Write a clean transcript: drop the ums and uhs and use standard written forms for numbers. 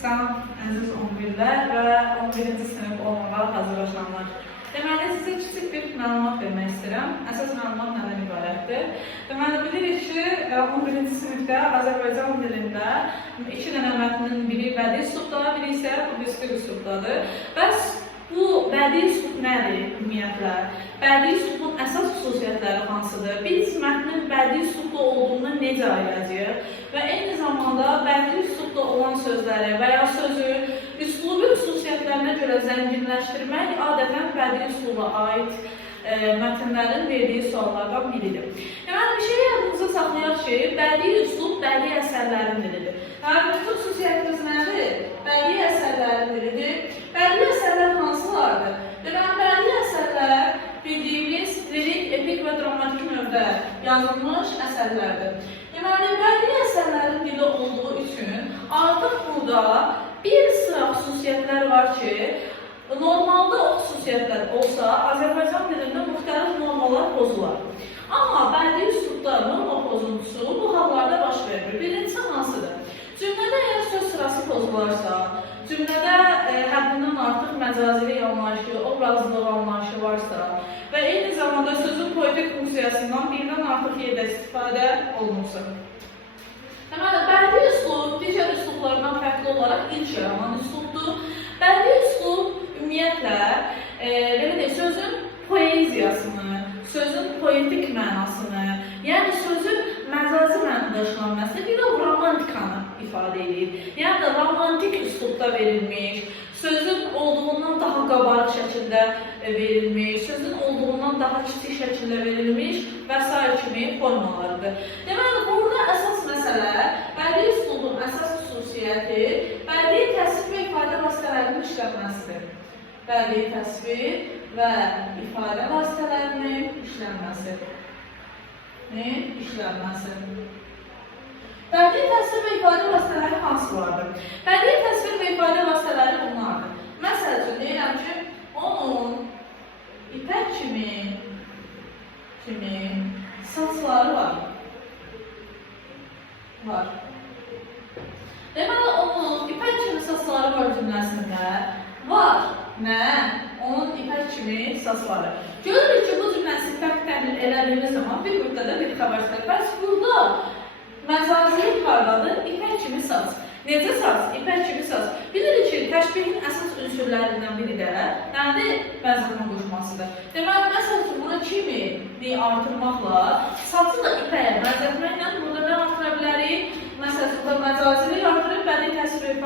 Salam, əziz 11-lər və 11-ci sinif olmağa hazırlaşanlar. Deməli, sizə kiçik bir məlumat vermək istəyirəm. Əsas məlumat nədən ibarətdir? Deməli, bilirik ki, 11-ci sinifdə Azərbaycan dilində 2 dənə mətnin biri bədii üslubdadır, biri isə publistik üslubdadır. Bəs bu bədii üslub nədir ümumiyyətlə? Bədii üslubun əsas xüsusiyyətləri hansıdır? Biz mətnin bədii üslubda olduğunu necə ayıracağıq? Və eyni zamanda bədii üslubda olan sözləri və ya sözü üslubi xüsusiyyətlərinə görə zənginləşdirmək adətən bədii üsluba aid mətnlərin verdiyi suallardan biridir. Deməli, bir şey yadınızda saxlayaq ki, bədii üslub bədii əsərlərin dilidir. Bütün xüsusiyyətimiz nədir? Bədii əsərlərin dilidir. Bədii əsərlər hansılardır? Deməli, bədii əsərlər bildiyimiz lirik, epik və dramatik növdə yazılmış əsərlərdir. Deməli, bədii əsərlərin dili olduğu üçün artıq burada bir sıra xüsusiyyətlər var ki, normalda o xüsusiyyətlər olsa, Azərbaycan dilində müxtəlif normalar pozular. Amma bədii üslubda norma pozuntusu bu hallarda baş verir. Birincisi hansıdır? Cümlədə əgər söz sırası pozularsa, cümlədə həddindən artıq məcazi anlayışı, obrazlıq anlayışı varsa və eyni zamanda sözün poetik funksiyasından birdən artıq yerdə istifadə olunursa. Deməli, bədii üslub digər üslublardan fərqli olaraq ilk yaranan üslubdur. Bədii üslub ümumiyyətlə sözün poeziyasını, sözün poetik mənasını, yəni sözün məcazi mənada daşınması, bir də romantikanı ifadə edir. Yəni də romantik üslubda verilmiş, sözün olduğundan daha qabarıq şəkildə verilmiş, sözün olduğundan daha kiçik şəkildə verilmiş və s. kimi formalarıdır. Deməli, burada əsas məsələ, bədii üslubun əsas xüsusiyyəti bədii təsvir və ifadə vasitələrinin işlənməsidir. Bədii təsvir və ifadə vasitələrinin işlənməsi. Bədii təsvir və ifadə vasitələri hansılardır? Bədii təsvir və ifadə vasitələri bunlardır. Məsəl üçün, deyirəm ki, onun ipək kimi saçları var. Deməli, onun ipək kimi saçları var cümləsində var. Nə? Onun ipək kimi saçları. Görürük ki, bu cümləsi ipək təmin elədiyimiz zaman bir müddədə bir xəbər çıxır. Bəs burada məcazilik hardadır? İpək kimi saç. Necə saç? İpək kimi saç. Bilirik ki, təşbihin əsas ünsürlərindən biri də nədir? Bənzətmə qurulmasıdır. Deməli, məsəl üçün, buna kimi artırmaqla, saçı da ipəyə bənzətməklə burada nə artıra bilərik? Məsəl üçün, məcazilik artırıb bədii təsvir